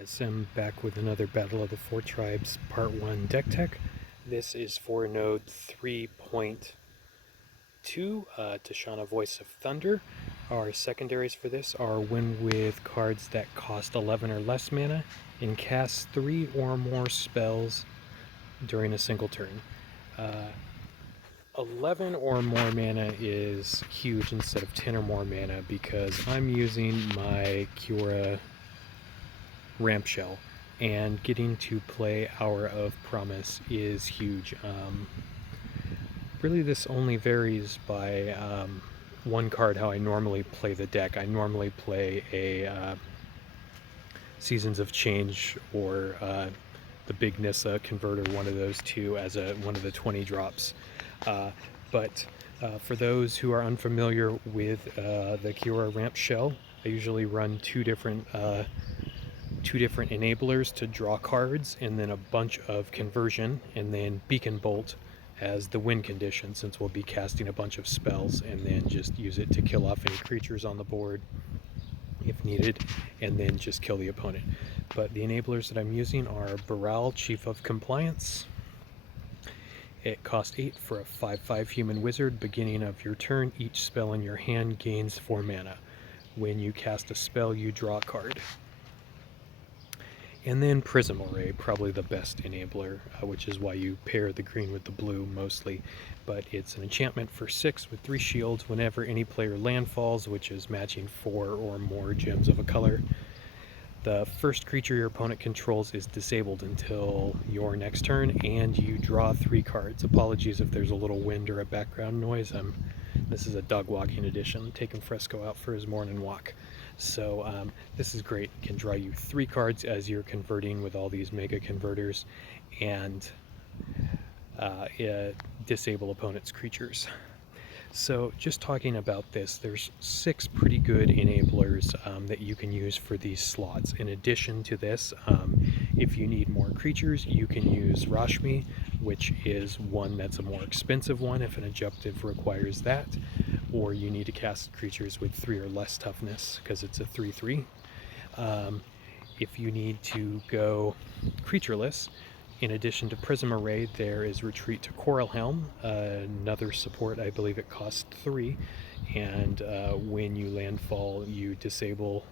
Guys, I'm back with another Battle of the Four Tribes Part 1 deck tech. This is for node 3.2, Tashana Voice of Thunder. Our secondaries for this are win with cards that cost 11 or less mana and cast 3 or more spells during a single turn. 11 or more mana is huge instead of 10 or more mana because I'm using my Kiora ramp shell, and getting to play Hour of Promise is huge. Really this only varies by one card how I normally play the deck. I normally play a Seasons of Change or the Big Nissa Converter, one of those two, as one of the 20 drops. But for those who are unfamiliar with the Kiora ramp shell, I usually run two different enablers to draw cards, and then a bunch of conversion, and then Beacon Bolt as the win condition, since we'll be casting a bunch of spells, and then just use it to kill off any creatures on the board if needed, and then just kill the opponent. But the enablers that I'm using are Baral, Chief of Compliance. It costs 8 for a 5/5 human wizard. Beginning of your turn, each spell in your hand gains 4 mana. When you cast a spell, you draw a card. And then Prism Array, probably the best enabler, which is why you pair the green with the blue mostly. But it's an enchantment for 6 with 3 shields whenever any player landfalls, which is matching 4 or more gems of a color. The first creature your opponent controls is disabled until your next turn, and you draw 3 cards. Apologies if there's a little wind or a background noise. This is a dog walking edition. I'm taking Fresco out for his morning walk. So this is great. It can draw you 3 cards as you're converting with all these mega converters, and disable opponent's creatures. So just talking about this, there's 6 pretty good enablers that you can use for these slots. In addition to this, if you need more creatures, you can use Rashmi, which is one that's a more expensive one if an objective requires that, or you need to cast creatures with 3 or less toughness because it's a 3/3. If you need to go creatureless, in addition to Prism Array, there is Retreat to Coral Helm, another support. I believe it costs 3, and when you landfall, you disable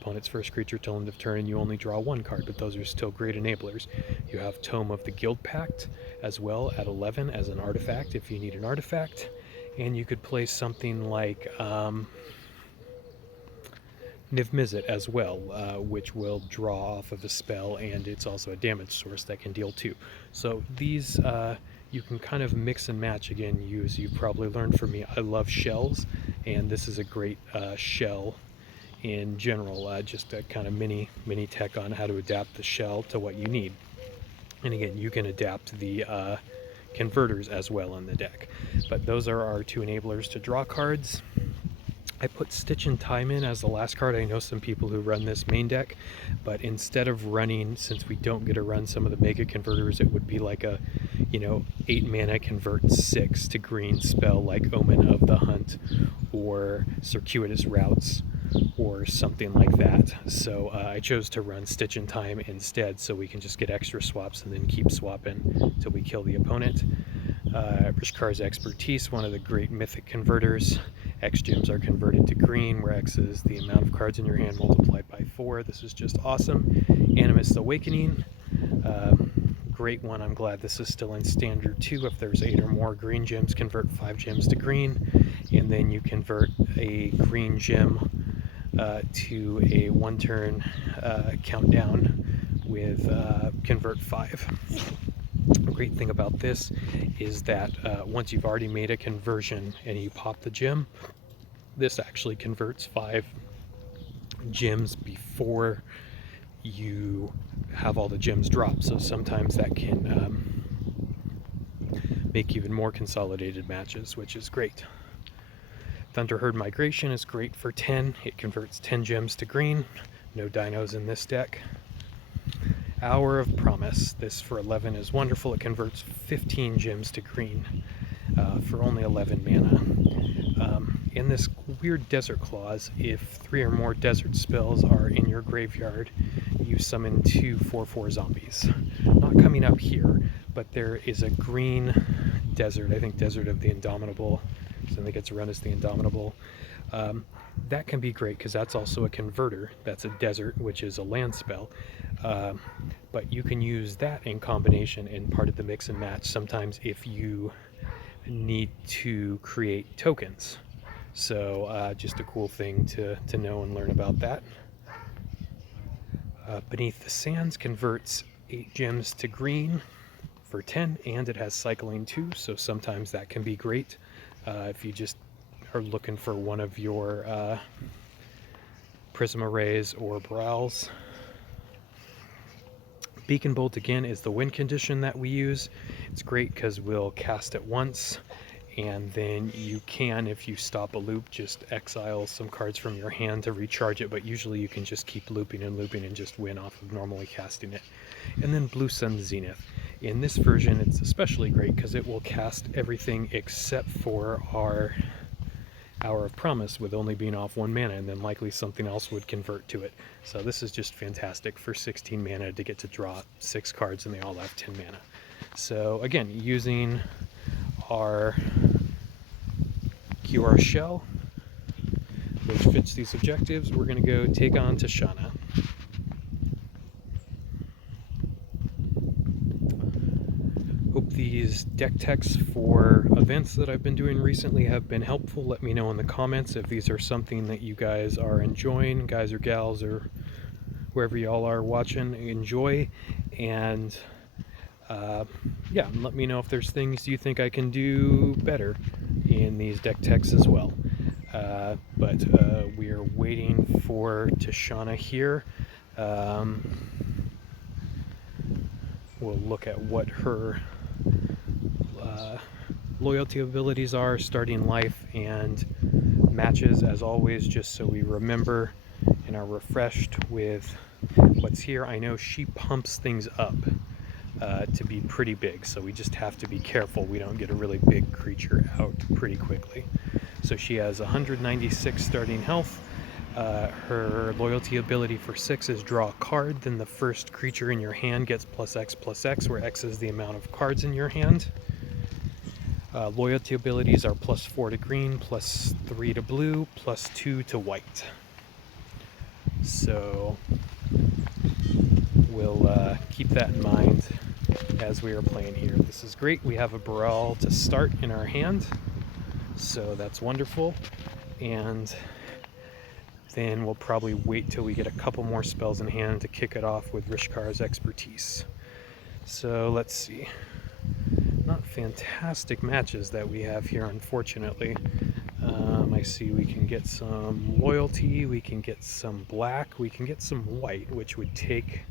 opponent's first creature till end of turn, and you only draw 1 card, but those are still great enablers. You have Tome of the Guild Pact as well at 11 as an artifact if you need an artifact, and you could play something like Niv Mizzet as well, which will draw off of a spell, and it's also a damage source that can deal 2. So these you can kind of mix and match. Again, use. You've probably learned from me, I love shells, and this is a great shell in general, just a kind of mini tech on how to adapt the shell to what you need. And again, you can adapt the converters as well in the deck. But those are our 2 enablers to draw cards. I put Stitch in Time in as the last card. I know some people who run this main deck, but instead of running, since we don't get to run some of the mega converters, it would be like a 8 mana convert 6 to green spell like Omen of the Hunt or Circuitous Routes or something like that. So I chose to run Stitch in Time instead, so we can just get extra swaps and then keep swapping until we kill the opponent. Rishkar's Expertise, one of the great mythic converters. X gems are converted to green, where X is the amount of cards in your hand multiplied by 4. This is just awesome. Animist Awakening, great one. I'm glad this is still in standard too. If there's 8 or more green gems, convert 5 gems to green, and then you convert a green gem to a 1-turn countdown with convert 5. The great thing about this is that once you've already made a conversion and you pop the gem, this actually converts 5 gems before you have all the gems drop. So sometimes that can make even more consolidated matches, which is great. Thunderherd Migration is great for 10. It converts 10 gems to green. No dinos in this deck. Hour of Promise, this for 11 is wonderful. It converts 15 gems to green for only 11 mana. In this weird desert clause, if 3 or more desert spells are in your graveyard, you summon 2 4/4 zombies. Not coming up here, but there is a green desert, I think Desert of the Indomitable, so I think it's run as the Indomitable. That can be great because that's also a converter. That's a desert, which is a land spell. But you can use that in combination in part of the mix and match sometimes if you need to create tokens. So just a cool thing to know and learn about that. Beneath the Sands converts 8 gems to green for 10, and it has cycling too, so sometimes that can be great if you just are looking for one of your prism arrays or brawls. Beacon Bolt again is the win condition that we use. It's great because we'll cast it once, and then you can, if you stop a loop, just exile some cards from your hand to recharge it, but usually you can just keep looping and just win off of normally casting it. And then Blue Sun Zenith. In this version it's especially great because it will cast everything except for our Hour of Promise, with only being off 1 mana, and then likely something else would convert to it. So this is just fantastic for 16 mana to get to draw 6 cards and they all have 10 mana. So again, using our Kiora shell, which fits these objectives, we're going to go take on Tishana. Hope these deck techs for events that I've been doing recently have been helpful. Let me know in the comments if these are something that you guys are enjoying, guys or gals, or wherever y'all are watching, enjoy. And yeah, let me know if there's things you think I can do better in these deck techs as well. But we are waiting for Tishana here. We'll look at what her loyalty abilities are, starting life, and matches as always, just so we remember and are refreshed with what's here. I know she pumps things up to be pretty big, so we just have to be careful we don't get a really big creature out pretty quickly. So she has 196 starting health. Her loyalty ability for 6 is draw a card, then the first creature in your hand gets +X/+X, where X is the amount of cards in your hand. Loyalty abilities are +4 to green, +3 to blue, +2 to white. So we'll keep that in mind as we are playing here. This is great. We have a Brawl to start in our hand, so that's wonderful. And then we'll probably wait till we get a couple more spells in hand to kick it off with Rishkar's Expertise. So let's see. Not fantastic matches that we have here, unfortunately. I see we can get some loyalty, we can get some black, we can get some white, which would take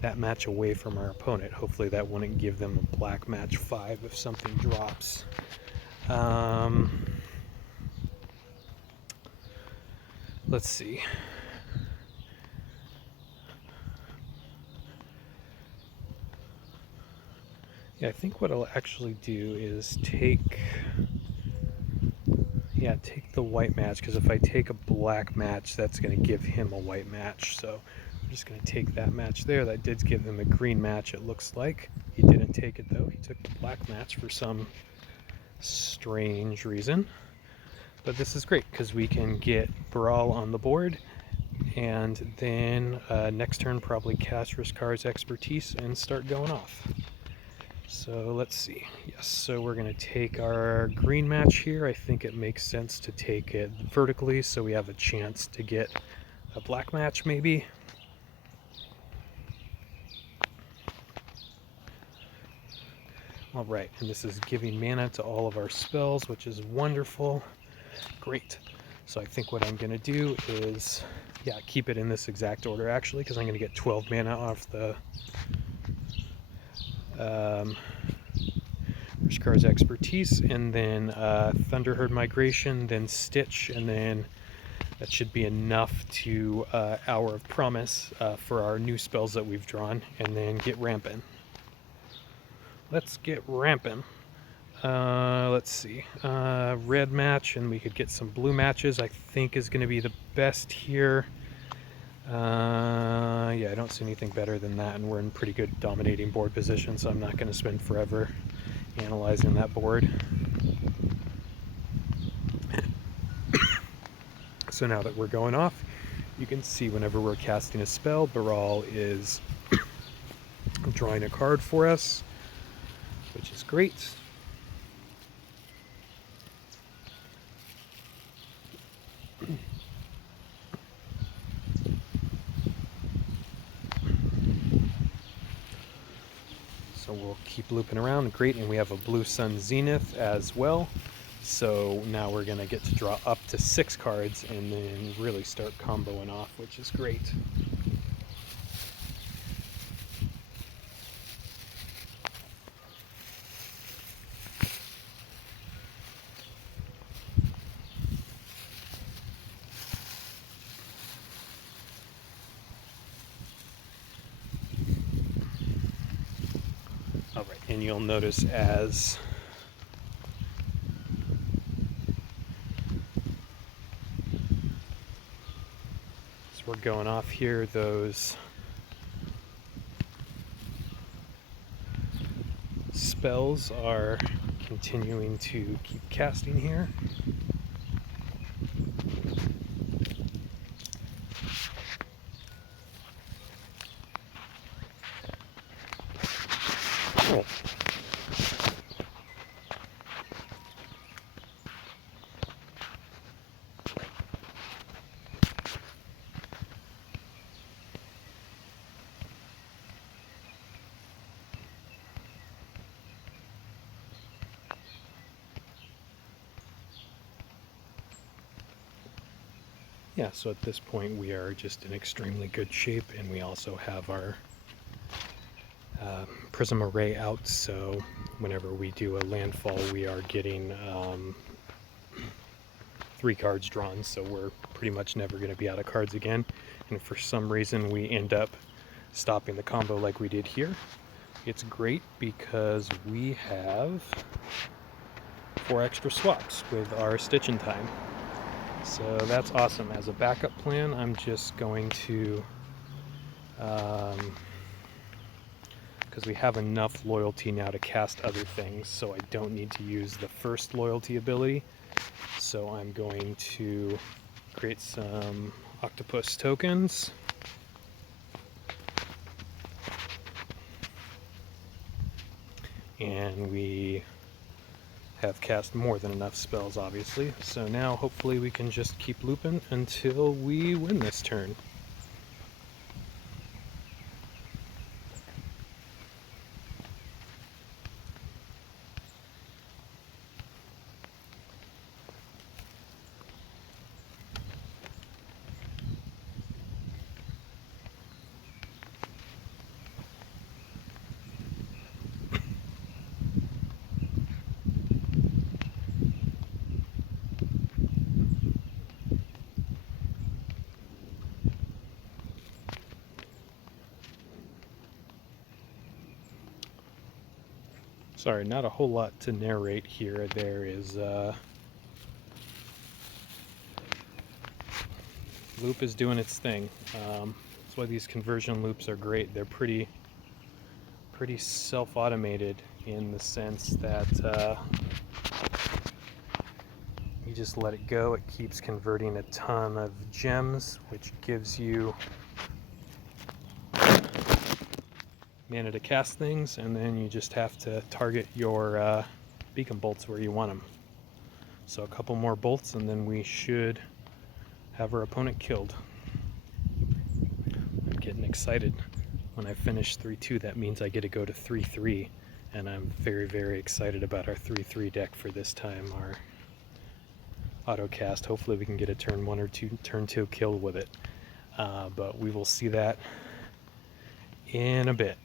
that match away from our opponent. Hopefully that wouldn't give them a black match 5 if something drops. Let's see. Yeah, I think what I'll actually do is take the white match, because if I take a black match, that's going to give him a white match. So I'm just going to take that match there. That did give him a green match, it looks like. He didn't take it, though. He took the black match for some strange reason. But this is great, because we can get Brawl on the board, and then next turn probably cast Rishkar's Expertise and start going off. So let's see. Yes, so we're going to take our green match here. I think it makes sense to take it vertically so we have a chance to get a black match maybe. Alright, and this is giving mana to all of our spells, which is wonderful. Great. So I think what I'm going to do is, yeah, keep it in this exact order actually, because I'm going to get 12 mana off the Rishkar's Expertise, and then Thunderherd Migration, then Stitch, and then that should be enough to Hour of Promise for our new spells that we've drawn, and then get ramping. Let's get ramping. Let's see. Red match, and we could get some blue matches, I think is going to be the best here. Yeah, I don't see anything better than that, and we're in pretty good dominating board position, so I'm not going to spend forever analyzing that board. So now that we're going off, you can see whenever we're casting a spell, Baral is drawing a card for us, which is great. So we'll keep looping around. Great, and we have a Blue Sun Zenith as well. So now we're going to get to draw up to 6 cards and then really start comboing off, which is great. All right, and you'll notice as we're going off here, those spells are continuing to keep casting here. Yeah, so at this point we are just in extremely good shape, and we also have our prism array out, so whenever we do a landfall we are getting 3 cards drawn, so we're pretty much never going to be out of cards again. And if for some reason we end up stopping the combo like we did here, it's great because we have 4 extra swaps with our Stitch in Time. So that's awesome. As a backup plan, I'm just going to, because we have enough loyalty now to cast other things, so I don't need to use the first loyalty ability. So I'm going to create some octopus tokens. And we have cast more than enough spells, obviously. So now hopefully we can just keep looping until we win this turn. Sorry, not a whole lot to narrate here. There is loop is doing its thing. That's why these conversion loops are great. They're pretty self-automated in the sense that you just let it go. It keeps converting a ton of gems, which gives you mana to cast things, and then you just have to target your beacon bolts where you want them. So a couple more bolts and then we should have our opponent killed. I'm getting excited. When I finish 3-2, that means I get to go to 3-3, and I'm very excited about our 3-3 deck for this time. Our auto cast, hopefully we can get a turn 1 or 2, turn 2 kill with it. But we will see that in a bit.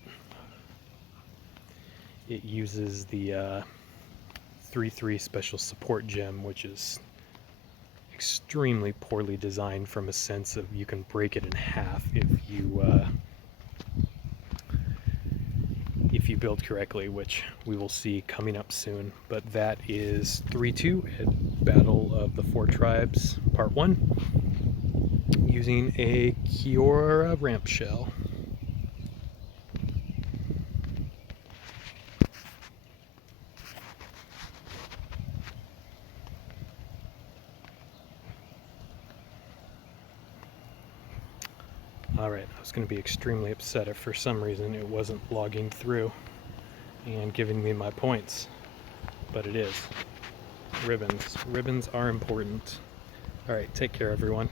It uses the 3-3 special support gem, which is extremely poorly designed from a sense of you can break it in half if you build correctly, which we will see coming up soon. But that is 3-2 at Battle of the Four Tribes Part 1. using a Kiora ramp shell. Alright, I was going to be extremely upset if for some reason it wasn't logging through and giving me my points, but it is. Ribbons. Ribbons are important. Alright, take care everyone.